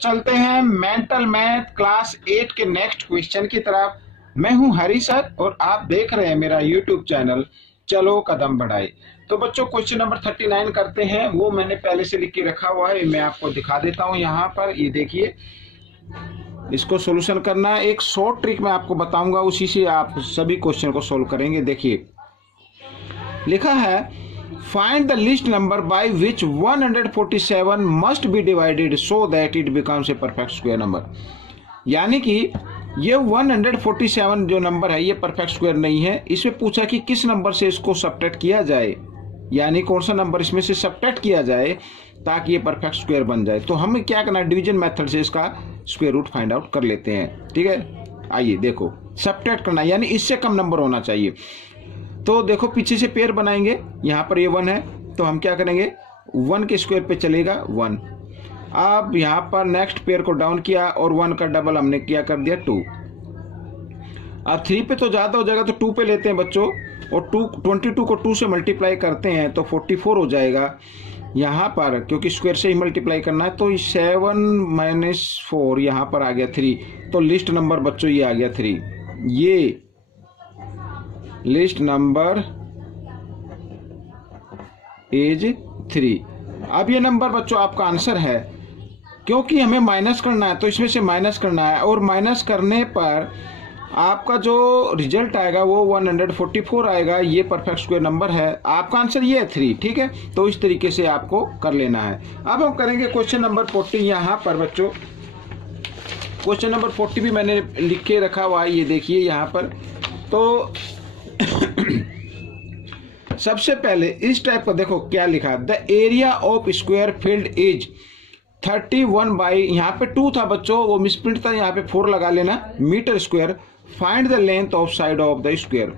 चलते हैं mental math class 8 के नेक्स्ट क्वेश्चन की तरफ। मैं हूं हरी सर और आप देख रहे हैं मेरा यूट्यूब चैनल चलो कदम बढ़ाए। तो बच्चों क्वेश्चन नंबर 39 करते हैं। वो मैंने पहले से लिख के रखा हुआ है, मैं आपको दिखा देता हूं। यहाँ पर ये देखिए, इसको सोल्यूशन करना एक शॉर्ट ट्रिक मैं आपको बताऊंगा, उसी से आप सभी क्वेश्चन को सोल्व करेंगे। देखिए लिखा है find the list number by which 147 must be divided so that it becomes a perfect square number. यानी कि ये 147 जो नंबर है ये परफेक्ट स्क्वायर नहीं है। इसमें पूछा कि किस नंबर से इसको सबट्रैक्ट किया जाए, यानी कौन सा नंबर इसमें से सबट्रैक्ट किया जाए ताकि ये परफेक्ट स्क्वायर बन जाए। तो हमें क्या करना है, डिवीजन मेथड से इसका स्क्वायर रूट फाइंड आउट कर लेते हैं। ठीक है, आइए देखो सबट्रैक्ट करना यानी इससे कम नंबर होना चाहिए। तो देखो पीछे से पेयर बनाएंगे, यहाँ पर ये 1 है तो हम क्या करेंगे 1 के स्क्वायर पे चलेगा 1। अब यहाँ पर नेक्स्ट पेयर को डाउन किया और 1 का डबल हमने क्या कर दिया 2। अब 3 पे तो ज्यादा हो जाएगा तो 2 पे लेते हैं बच्चों, और 22 को 2 से मल्टीप्लाई करते हैं तो 44 हो जाएगा। यहाँ पर क्योंकि स्क्वायर से ही मल्टीप्लाई करना है तो 7 - 4 यहाँ पर आ गया 3। तो लिस्ट नंबर बच्चों ये आ गया 3। ये लिस्ट नंबर इज 3। अब ये नंबर बच्चों आपका आंसर है, क्योंकि हमें माइनस करना है तो इसमें से माइनस करना है, और माइनस करने पर आपका जो रिजल्ट आएगा वो 144 आएगा। ये परफेक्ट स्क्वायर नंबर है। आपका आंसर ये है 3। ठीक है, तो इस तरीके से आपको कर लेना है। अब हम करेंगे क्वेश्चन नंबर 40। यहाँ पर बच्चों क्वेश्चन नंबर 40 भी मैंने लिख के रखा हुआ है, ये देखिए यहाँ पर। तो सबसे पहले इस टाइप का देखो क्या लिखा, the area of square field is 31 by, यहाँ पे 2 था बच्चों, वो मिसप्रिंट था, यहाँ पे 4 लगा लेना, metre square. Find the length of side of the square.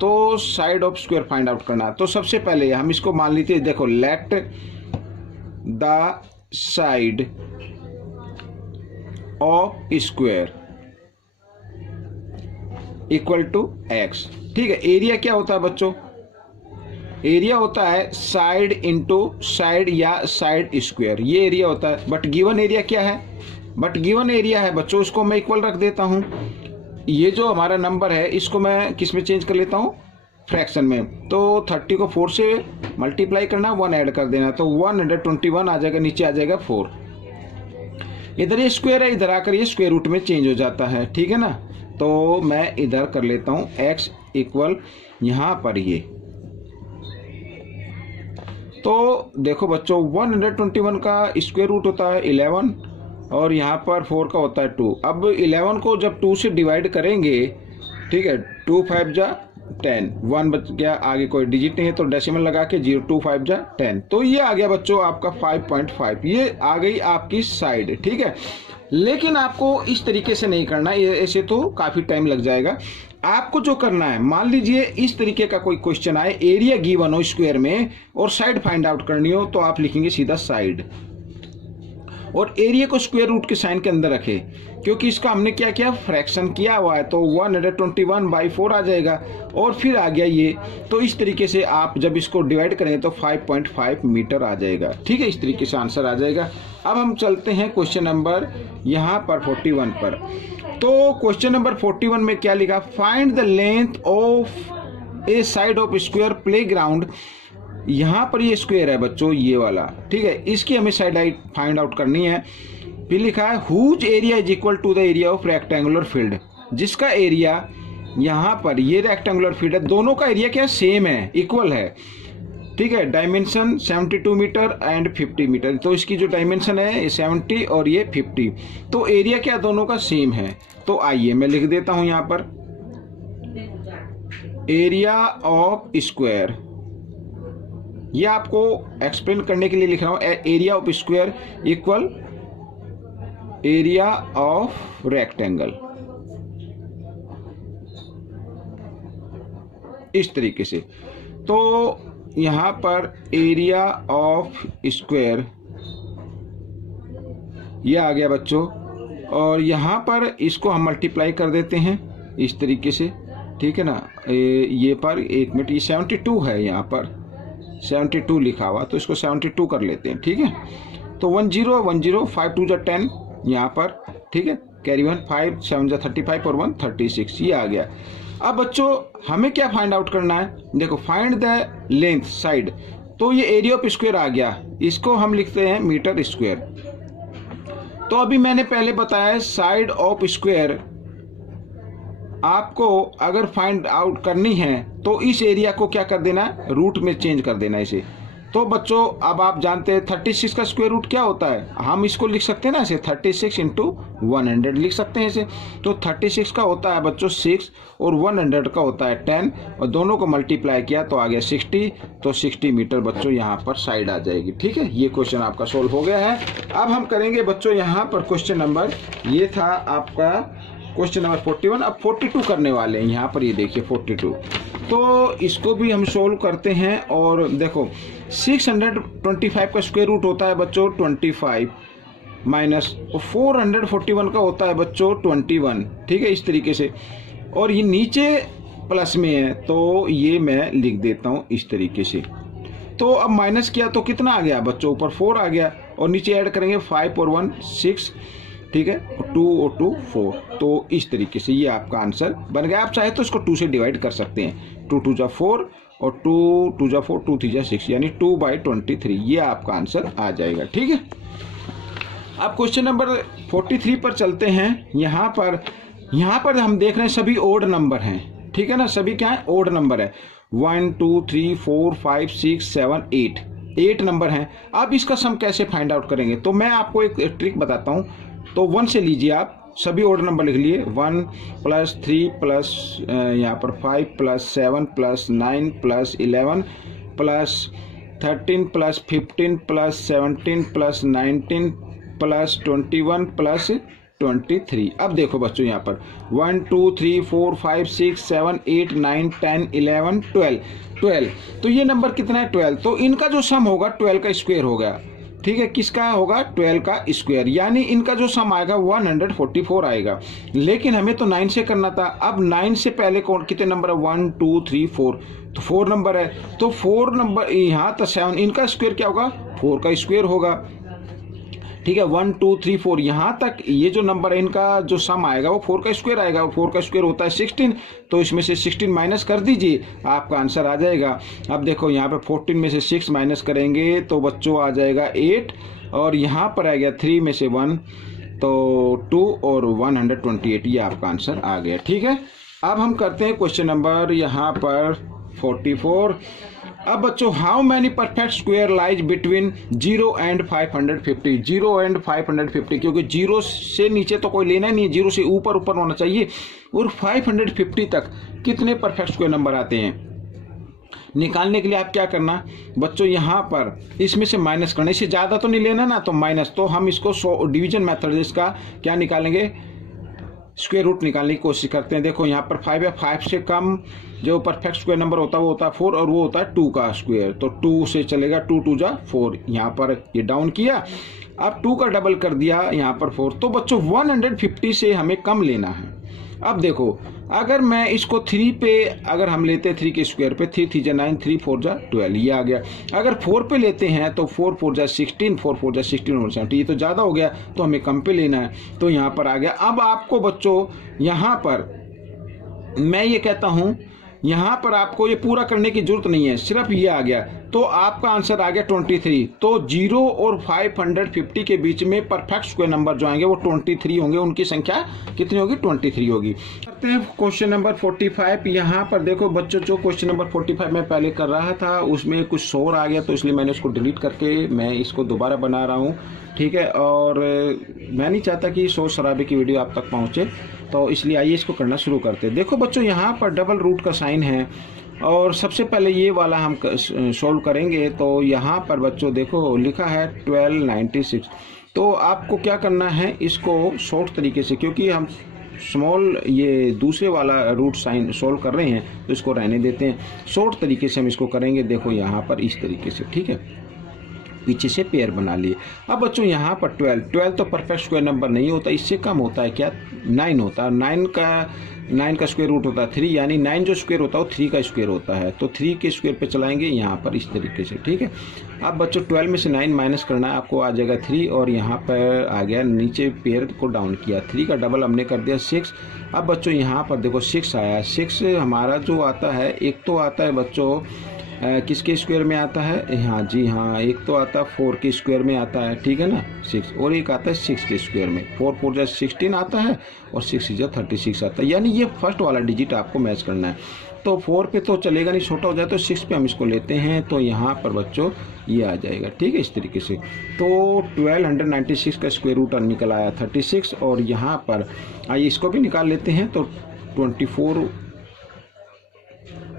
तो side of square find out करना। तो सबसे पहले हम इसको मान लेते हैं, देखो let the side of square equal to x। ठीक है, एरिया क्या होता है बच्चों, एरिया होता है साइड इंटू साइड या साइड स्क्वायर, ये एरिया होता है। बट गिवन एरिया क्या है, बट गिवन एरिया है बच्चों, उसको मैं इक्वल रख देता हूं। ये जो हमारा नंबर है इसको मैं किस में चेंज कर लेता हूं, फ्रैक्शन में। तो 30 को 4 से मल्टीप्लाई करना, 1 ऐड कर देना, तो 121 आ जाएगा, नीचे आ जाएगा 4। इधर ये स्क्वायर है, इधर आकर ये स्क्वायर रूट में चेंज हो जाता है। ठीक है ना, तो मैं इधर कर लेता हूं x इक्वल यहां पर ये। तो देखो बच्चों 121 का स्क्वायर रूट होता है 11 और यहाँ पर 4 का होता है 2। अब 11 को जब 2 से डिवाइड करेंगे, ठीक है, 2 × 5 = 10, 1 बच गया, आगे कोई डिजिट नहीं है तो डेसिमल लगा के 0, 2 × 5 = 10। तो ये आ गया बच्चों आपका 5.5, ये आ गई आपकी साइड। ठीक है, लेकिन आपको इस तरीके से नहीं करना, ऐसे तो काफी टाइम लग जाएगा। आपको जो करना है, मान लीजिए इस तरीके का कोई क्वेश्चन आए, एरिया गिवन हो स्क्वायर में और साइड फाइंड आउट करनी हो, तो आप लिखेंगे सीधा साइड और एरिया को स्क्वायर रूट के साइन के अंदर रखे, क्योंकि इसका हमने क्या किया, फ्रैक्शन किया हुआ है, तो 121/4 आ जाएगा और फिर आ गया ये। तो इस तरीके से आप जब इसको डिवाइड करेंगे तो 5.5 मीटर आ जाएगा। ठीक है, इस तरीके से आंसर आ जाएगा। अब हम चलते हैं क्वेश्चन नंबर यहाँ पर 41 पर। तो क्वेश्चन नंबर 41 में क्या लिखा, find the length of A side of square playground. यहाँ पर ये स्क्वायर है बच्चों, ये वाला। ठीक है, इसकी हमें साइड फाइंड आउट करनी है। फिर लिखा है whose area is equal to the area of rectangular field, जिसका एरिया यहाँ पर ये रेक्टेंगुलर फील्ड है, दोनों का एरिया क्या सेम है, इक्वल है। ठीक है, डायमेंशन 72 मीटर एंड 50 मीटर। तो इसकी जो डायमेंशन है 70 और ये 50, तो एरिया क्या दोनों का सेम है। तो आइए मैं लिख देता हूं यहाँ पर एरिया ऑफ स्क्वायर, ये आपको एक्सप्लेन करने के लिए लिख रहा हूं। Area of square equal area of rectangle, इस तरीके से। तो यहां पर एरिया ऑफ स्क्वायर ये आ गया बच्चों, और यहां पर इसको हम मल्टीप्लाई कर देते हैं इस तरीके से। ठीक है ना, ये पर 1 मिनट, ये 72 है, यहाँ पर 72 लिखा हुआ, तो इसको 72 कर लेते हैं। ठीक है, तो 10 10 5 2 = 10, यहाँ पर, ठीक है, कैरी 1 5 7 जा 35 और 1 36, ये आ गया। अब बच्चों हमें क्या फाइंड आउट करना है, देखो फाइंड द लेंथ साइड, तो ये एरिया ऑफ स्क्वायर आ गया, इसको हम लिखते हैं मीटर स्क्वायर। तो अभी मैंने पहले बताया साइड ऑफ स्क्वायर आपको अगर फाइंड आउट करनी है तो इस एरिया को क्या कर देना है, रूट में चेंज कर देना इसे। तो बच्चों अब आप जानते हैं 36 का स्क्वायर रूट क्या होता है, हम इसको लिख सकते हैं ना ऐसे 36 इंटू 100 लिख सकते हैं इसे। तो 36 का होता है बच्चों 6 और 100 का होता है 10 और दोनों को मल्टीप्लाई किया तो आ गया 60। तो 60 मीटर बच्चों यहाँ पर साइड आ जाएगी। ठीक है, ये क्वेश्चन आपका सोल्व हो गया है। अब हम करेंगे बच्चों यहाँ पर क्वेश्चन नंबर, ये था आपका क्वेश्चन नंबर 41। अब 42 करने वाले हैं यहाँ पर, ये देखिए 42। तो इसको भी हम सोल्व करते हैं। और देखो 625 का स्क्वायर रूट होता है बच्चों 25 माइनस 441 का होता है बच्चों 21। ठीक है, इस तरीके से, और ये नीचे प्लस में है तो ये मैं लिख देता हूँ इस तरीके से। तो अब माइनस किया तो कितना आ गया बच्चों, ऊपर 4 आ गया और नीचे ऐड करेंगे 5 और 1 6, ठीक है, 2 और 2 4। तो इस तरीके से ये आपका आंसर बन गया। आप चाहे तो इसको 2 से डिवाइड कर सकते हैं, 2 2 जा 4 और 2 2 जा 4, 2 3 जा 6, यानी 2/23, ये आपका आंसर आ जाएगा। ठीक है, अब क्वेश्चन नंबर 43 पर चलते हैं। यहाँ पर हम देख रहे हैं सभी ओड नंबर हैं, ठीक है ना, सभी क्या है, ओड नंबर है। 1 2 3 4 5 6 7 8 नंबर हैं। अब इसका सम कैसे फाइंड आउट करेंगे, तो मैं आपको एक ट्रिक बताता हूँ। तो 1 से लीजिए, आप सभी ऑर्डर नंबर लिख लिए, 1 + 3 प्लस यहाँ पर 5 + 7 + 9 + 11 + 13 + 15 + 17 + 19 + 21 + 23। अब देखो बच्चों यहाँ पर 1 2 3 4 5 6 7 8 9 10 11 12। तो ये नंबर कितना है, 12। तो इनका जो सम होगा 12 का स्क्वायर होगा। ठीक है, किसका होगा, 12 का स्क्वायर, यानी इनका जो सम आएगा 144 आएगा। लेकिन हमें तो 9 से करना था। अब 9 से पहले कौन कितने नंबर है, 1 2 3 4, तो 4 नंबर है। तो 4 नंबर यहाँ तक 7, इनका स्क्वायर क्या होगा, 4 का स्क्वायर होगा। ठीक है, 1 2 3 4 यहाँ तक ये जो नंबर है इनका जो सम आएगा वो 4 का स्क्वायर आएगा। 4 का स्क्वायर होता है 16, तो इसमें से 16 माइनस कर दीजिए, आपका आंसर आ जाएगा। अब देखो यहाँ पे 14 में से 6 माइनस करेंगे तो बच्चों आ जाएगा 8, और यहाँ पर आ गया 3 में से 1 तो 2 और 128, ये आपका आंसर आ गया। ठीक है, अब हम करते हैं क्वेश्चन नंबर यहाँ पर 44। अब बच्चों how many perfect square lies between 0 and 550, 0 and 550, क्योंकि 0 से नीचे तो कोई लेना नहीं है, 0 से ऊपर होना चाहिए। और 550 तक कितने परफेक्ट स्क्वायर नंबर आते हैं, निकालने के लिए आप क्या करना बच्चों, यहाँ पर इसमें से माइनस करना, इससे ज़्यादा तो नहीं लेना ना, तो माइनस। तो हम इसको डिवीजन मेथड इसका क्या निकालेंगे, स्क्वायर रूट निकालने की कोशिश करते हैं। देखो यहाँ पर 5 है, 5 से कम जो परफेक्ट स्क्वायर नंबर होता है वो होता है 4, और वो होता है 2 का स्क्वायर। तो 2 से चलेगा, 2 2 जा 4, यहाँ पर ये डाउन किया। अब 2 का डबल कर दिया यहाँ पर 4। तो बच्चों 150 से हमें कम लेना है। अब देखो अगर मैं इसको 3 पे अगर हम लेते हैं 3 के स्क्वायर पे, 3 3 जा 9, 3 4 जा 12, ये आ गया। अगर 4 पे लेते हैं तो 4 4 जा 16, 4 4 जा 16 और 70, ये तो ज़्यादा हो गया, तो हमें कम पे लेना है, तो यहाँ पर आ गया। अब आपको बच्चों यहाँ पर मैं ये कहता हूँ, यहाँ पर आपको ये पूरा करने की जरूरत नहीं है, सिर्फ ये आ गया, तो आपका आंसर आ गया 23। तो 0 और 550 के बीच में परफेक्ट स्क्वायर नंबर जो आएंगे वो 23 होंगे, उनकी संख्या कितनी होगी, 23 होगी। करते हैं क्वेश्चन नंबर 45। यहाँ पर देखो बच्चों, जो क्वेश्चन नंबर 45 मैं पहले कर रहा था उसमें कुछ शोर आ गया, तो इसलिए मैंने उसको डिलीट करके मैं इसको दोबारा बना रहा हूँ। ठीक है, और मैं नहीं चाहता कि शोर शराबे की वीडियो आप तक पहुँचे, तो इसलिए आइए इसको करना शुरू करते हैं। देखो बच्चों यहाँ पर डबल रूट का साइन है, और सबसे पहले ये वाला हम सोल्व करेंगे। तो यहाँ पर बच्चों देखो लिखा है 1296। तो आपको क्या करना है, इसको शॉर्ट तरीके से, क्योंकि हम स्मॉल ये दूसरे वाला रूट साइन सोल्व कर रहे हैं तो इसको रहने देते हैं, शॉर्ट तरीके से हम इसको करेंगे। देखो यहाँ पर इस तरीके से, ठीक है, पीछे से पेयर बना लिए। अब बच्चों यहाँ पर 12 तो परफेक्ट स्क्वायर नंबर नहीं होता, इससे कम होता है क्या, 9 होता है। 9 का स्क्वायर रूट होता है 3, यानी 9 जो स्क्वायर होता है वो 3 का स्क्वायर होता है, तो 3 के स्क्वायर पे चलाएंगे यहाँ पर इस तरीके से, ठीक है। अब बच्चों 12 में से 9 माइनस करना है, आपको आ जाएगा 3, और यहाँ पर आ गया नीचे पेयर को डाउन किया, 3 का डबल हमने कर दिया 6। अब बच्चों यहाँ पर देखो 6 आया, 6 हमारा जो आता है, एक तो आता है बच्चों किसके स्क्वायर में आता है, हाँ जी हाँ, एक तो आता है 4 के स्क्वायर में आता है, ठीक है ना 6, और एक आता है 6 के स्क्वायर में, 4 4 जा 16 आता है और 6 जा 36 आता है, यानी ये फर्स्ट वाला डिजिट आपको मैच करना है। तो 4 पे तो चलेगा नहीं, छोटा हो जाए, तो 6 पे हम इसको लेते हैं, तो यहाँ पर बच्चों ये आ जाएगा, ठीक है, इस तरीके से। तो 1296 का स्क्वायर रूट निकल आया 36, और यहाँ पर आइए इसको भी निकाल लेते हैं, तो 24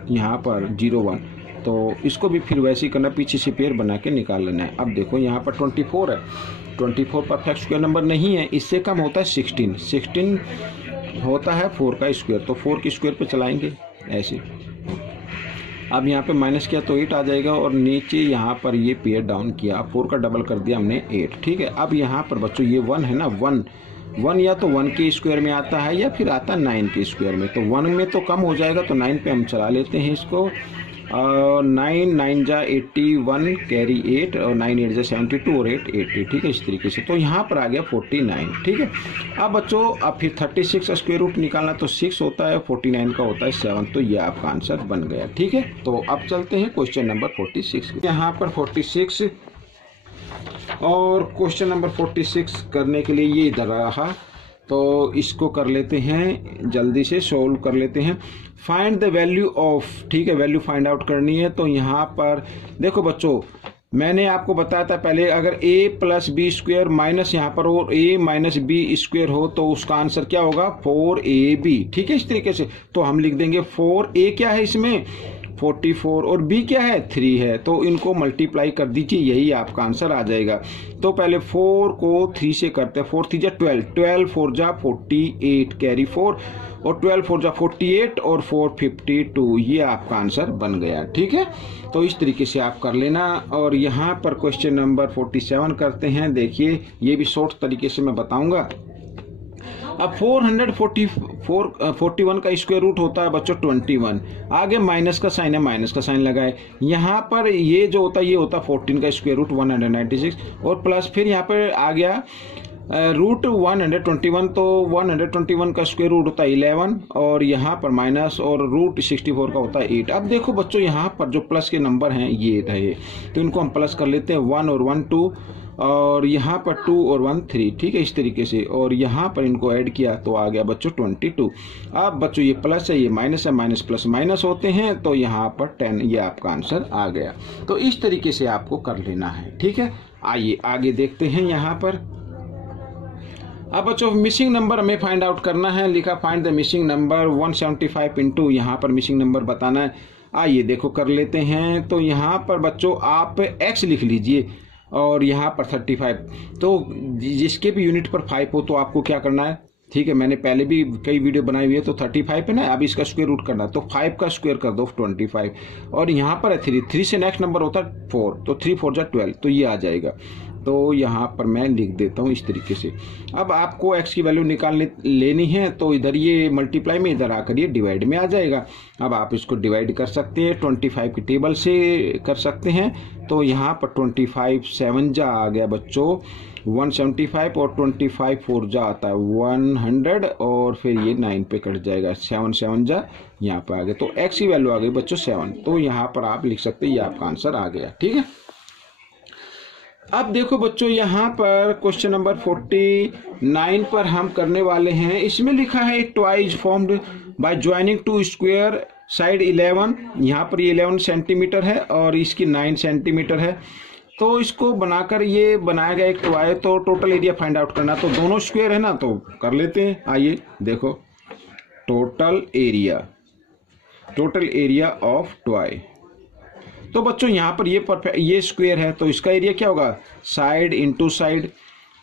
यहाँ पर 01, तो इसको भी फिर वैसे ही करना, पीछे से पेयर बना के निकाल लेना है। अब देखो यहाँ पर 24 है, 24 परफेक्ट स्क्वायर नंबर नहीं है, इससे कम होता है 16 होता है 4 का स्क्वायर, तो 4 के स्क्वायर पे चलाएंगे ऐसे। अब यहाँ पे माइनस किया तो 8 आ जाएगा, और नीचे यहाँ पर ये पेयर डाउन किया, 4 का डबल कर दिया हमने 8, ठीक है। अब यहाँ पर बच्चों ये 1 है ना, 1 या तो 1 के स्क्वायर में आता है या फिर आता है 9 के स्क्वायर में, तो 1 में तो कम हो जाएगा, तो 9 पे हम चला लेते हैं इसको, और 9 जा 81 कैरी 8, और 9 8 जा 72 और 8 80, ठीक है, इस तरीके से। तो यहाँ पर आ गया 49, ठीक है। अब बच्चों अब फिर 36 का स्क्वायर रूट निकालना, तो 6 होता है, 49 का होता है 7, तो ये आपका आंसर बन गया, ठीक है। तो अब चलते हैं क्वेश्चन नंबर 46, यहाँ पर 46, और क्वेश्चन नंबर 46 करने के लिए ये इधर रहा, तो इसको कर लेते हैं, जल्दी से सोल्व कर लेते हैं। फाइंड द वैल्यू ऑफ, ठीक है, वैल्यू फाइंड आउट करनी है। तो यहाँ पर देखो बच्चों, मैंने आपको बताया था पहले, अगर a plus B square minus यहाँ पर और a माइनस बी स्क्वायर हो, तो उसका आंसर क्या होगा 4ab, ठीक है, इस तरीके से। तो हम लिख देंगे 4a क्या है इसमें 44, और b क्या है 3 है, तो इनको मल्टीप्लाई कर दीजिए, यही आपका आंसर आ जाएगा। तो पहले 4 को 3 से करते हैं, 4 3 जा 12, 12 4 जा 48 कैरी 4, और 12 4 जा 48, और 4 52, ये आपका आंसर बन गया, ठीक है। तो इस तरीके से आप कर लेना। और यहाँ पर क्वेश्चन नंबर 47 करते हैं, देखिए ये भी शॉर्ट तरीके से मैं बताऊंगा। अब 441 का स्क्वायर रूट होता है बच्चों 21, आगे माइनस का साइन है, माइनस का साइन लगाए, यहाँ पर ये जो होता है ये होता है 14 का स्क्वायर रूट 196, और प्लस फिर यहाँ पर आ गया रूट 121, तो 121 का स्क्वायर रूट होता है 11, और यहाँ पर माइनस, और रूट 64 का होता है 8। अब देखो बच्चों यहाँ पर जो प्लस के नंबर हैं ये रहे, तो इनको हम प्लस कर लेते हैं, 1 और 1 2, और यहाँ पर 2 और 1 3, ठीक है, इस तरीके से। और यहाँ पर इनको ऐड किया तो आ गया बच्चों 22। अब बच्चों ये प्लस है, ये माइनस है, माइनस प्लस माइनस होते हैं, तो यहाँ पर 10, ये आपका आंसर आ गया। तो इस तरीके से आपको कर लेना है, ठीक है। आइए आगे देखते हैं यहाँ पर। अब बच्चों मिसिंग नंबर हमें फाइंड आउट करना है, लिखा find the missing number 175 into, यहाँ पर मिसिंग नंबर बताना है। आइए देखो कर लेते हैं। तो यहाँ पर बच्चों आप x लिख लीजिए, और यहाँ पर 35, तो जिसके भी यूनिट पर 5 हो तो आपको क्या करना है, ठीक है, मैंने पहले भी कई वीडियो बनाई हुई है। तो 35 है ना, अब इसका स्क्वायर रूट करना, तो 5 का स्क्वायर कर दो 25, और यहाँ पर है 3 से नेक्स्ट नंबर होता है 4, तो 3 4 जा 12, तो ये आ जाएगा। तो यहाँ पर मैं लिख देता हूँ इस तरीके से। अब आपको x की वैल्यू निकालने लेनी है, तो इधर ये मल्टीप्लाई में, इधर आकर ये डिवाइड में आ जाएगा। अब आप इसको डिवाइड कर सकते हैं, 25 की टेबल से कर सकते हैं। तो यहाँ पर 25 7 जा आ गया बच्चों 175, और 25 4 जा आता है 100, और फिर ये 9 पे कट जाएगा, 7 7 जा यहाँ पे आ गया। तो x की वैल्यू आ गई बच्चों 7, तो यहाँ पर आप लिख सकते हैं, ये आपका आंसर आ गया, ठीक है। अब देखो बच्चों यहाँ पर क्वेश्चन नंबर 49 पर हम करने वाले हैं। इसमें लिखा है twice formed by joining two square side 11, यहाँ पर ये 11 सेंटीमीटर है और इसकी 9 सेंटीमीटर है। तो इसको बनाकर ये बनाया गया एक ट्वाई, तो टोटल एरिया फाइंड आउट करना। तो दोनों स्क्वायर है ना, तो कर लेते हैं। आइए देखो टोटल एरिया ऑफ ट्वाई। तो बच्चों यहाँ पर ये स्क्वायर है, तो इसका एरिया क्या होगा, साइड इंटू साइड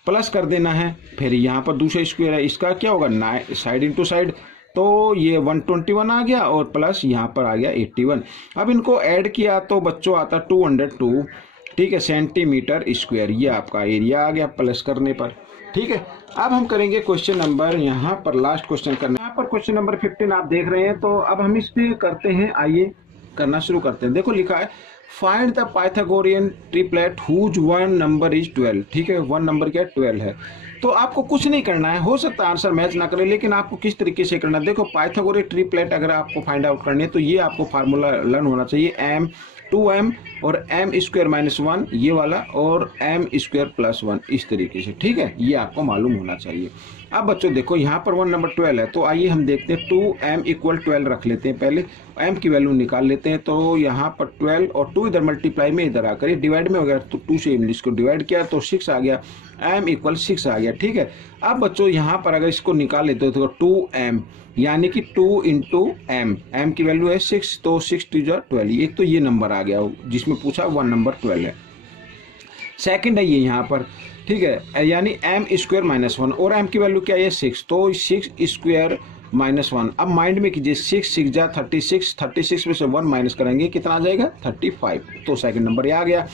प्लस कर देना है। फिर यहाँ पर दूसरा स्क्वायर है, इसका क्या होगा, साइड इंटू साइड, तो ये 121 आ गया, और प्लस यहाँ पर आ गया 81। अब इनको ऐड किया तो बच्चों आता 202, ठीक है, सेंटीमीटर स्क्वायर। ये आपका एरिया आ गया प्लस करने पर। ठीक है, अब हम करेंगे क्वेश्चन नंबर, यहाँ पर लास्ट क्वेश्चन करना, यहाँ पर क्वेश्चन नंबर 15 आप देख रहे हैं। तो अब हम इस पे करते हैं, आइए करना शुरू करते हैं। देखो लिखा है find the Pythagorean triplet whose one number is 12। ठीक है, वन नंबर क्या 12 है। तो आपको कुछ नहीं करना है, हो सकता है आंसर मैच ना करे, लेकिन आपको किस तरीके से करना है। देखो पाइथागोरियन ट्रिपलेट अगर आपको फाइंड आउट करनी है तो ये आपको फार्मूला लर्न होना चाहिए, m 2m और m स्क्वायर माइनस 1 ये वाला, और m स्क्वायर प्लस 1 इस तरीके से। ठीक है, ये आपको मालूम होना चाहिए। अब बच्चों देखो यहाँ पर वन नंबर 12 है, तो आइए हम देखते हैं 2m इक्वल 12 रख लेते हैं, पहले m की वैल्यू निकाल लेते हैं। तो यहाँ पर 12 और 2 इधर मल्टीप्लाई में इधर आकर ये डिवाइड में हो गया, तो 2 से इंग्लिश को डिवाइड किया तो 6 आ गया, m इक्वल 6 आ गया। ठीक है, अब बच्चों यहाँ पर अगर इसको निकाल लेते हो तो 2m यानी कि 2 इंटू m की वैल्यू है 6, तो 6 टू 12। एक तो ये नंबर आ गया जिसमें पूछा वन नंबर 12 है। सेकंड है ये यहाँ पर, ठीक है, यानी m स्क्वायर माइनस 1 और m की वैल्यू क्या है 6, तो 6 स्क्वायर माइनस 1। अब माइंड में कीजिए 6 6 जा 36, 36 में से 1 माइनस करेंगे कितना आ जाएगा 35। तो सेकंड नंबर ये आ गया।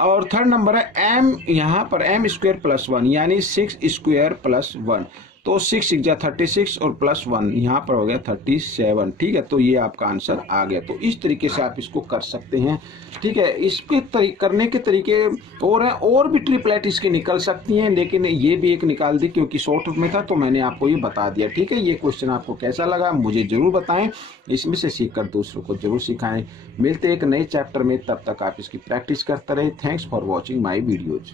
और थर्ड नंबर है m, यहाँ पर m स्क्वायर प्लस 1 यानी 6 स्क्वायर प्लस 1, तो 6 6 जा 36 और प्लस 1 यहाँ पर हो गया 37। ठीक है, तो ये आपका आंसर आ गया। तो इस तरीके से आप इसको कर सकते हैं। ठीक है, इसके करने के तरीके और हैं, और भी ट्रिपलेट इसकी निकल सकती हैं, लेकिन ये भी एक निकाल दी क्योंकि शॉर्ट में था तो मैंने आपको ये बता दिया। ठीक है, ये क्वेश्चन आपको कैसा लगा मुझे जरूर बताएं, इसमें से सीखकर दूसरों को जरूर सिखाएं। मिलते हैं एक नए चैप्टर में, तब तक आप इसकी प्रैक्टिस करते रहे। Thanks for watching my videos.